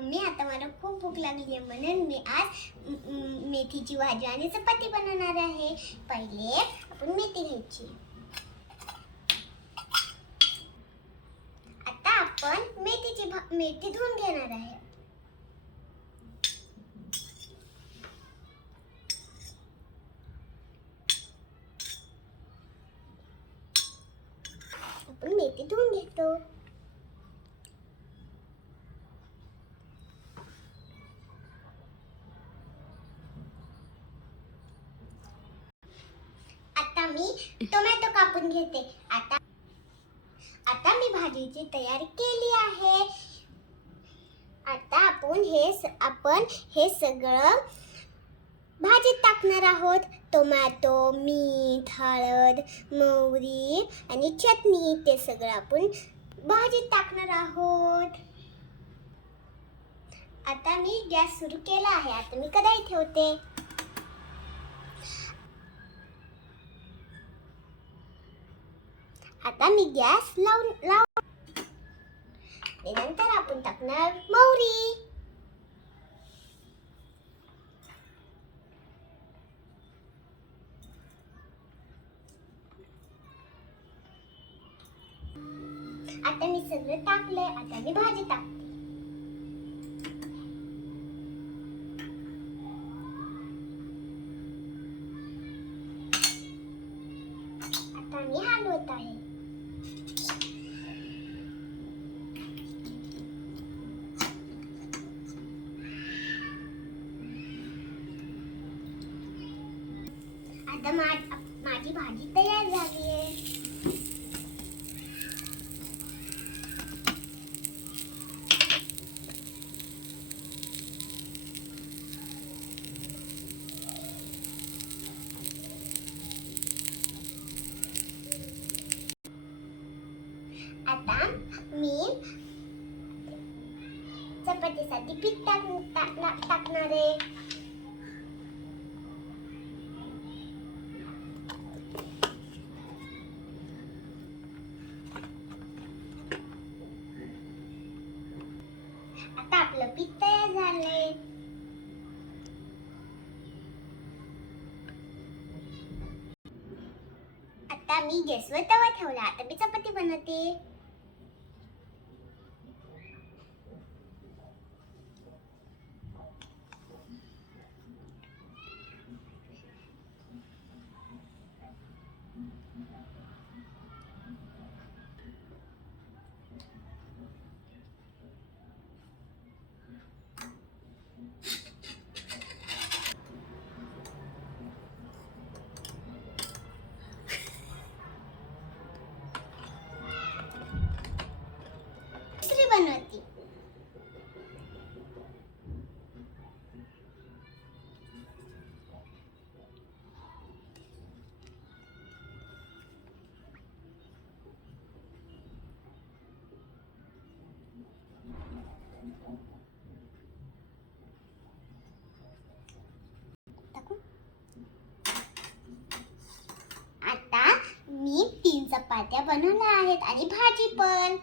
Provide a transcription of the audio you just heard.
Mummy आता मला खूप भूक लागली आहे म्हणून मी आज मेथीची भाजी आणि चपाती बनवणार आहे. पहिले आपण मेथी घ्यायची. आता आपण मेथी धुवून घेणार आहे. आपण मेथी धुवून घेतो. आता मी टोमॅटो कापून घेते. आता मी भाजीची तयारी केली आहे. आता आपण हे सगळं भाजीत टाकणार आहोत. टोमॅटो, मीठ, हळद, मोहरी आणि चटणी ते सगळं आपण भाजीत टाकणार आहोत. आता मी गॅस सुरू केला आहे. आता मी कढई ठेवते. आता मी गॅस लाव नंतर आपण टाकणार मोहरी. आता मी सगळं टाकले. आता मी भाजी टाकते. आता मी हलवत आहे. आता माझी भाजी तयार झाली आहे. आता मी चपातीसाठी पीठ टाकणार आहे. आता आपलं पीठ तयार झालंय. आता मी गॅसवर तवा ठेवला. आता मी चपाती बनवते. बनवते. आता मी 3 चपात्या बनवल्या आहेत आणि भाजी पण.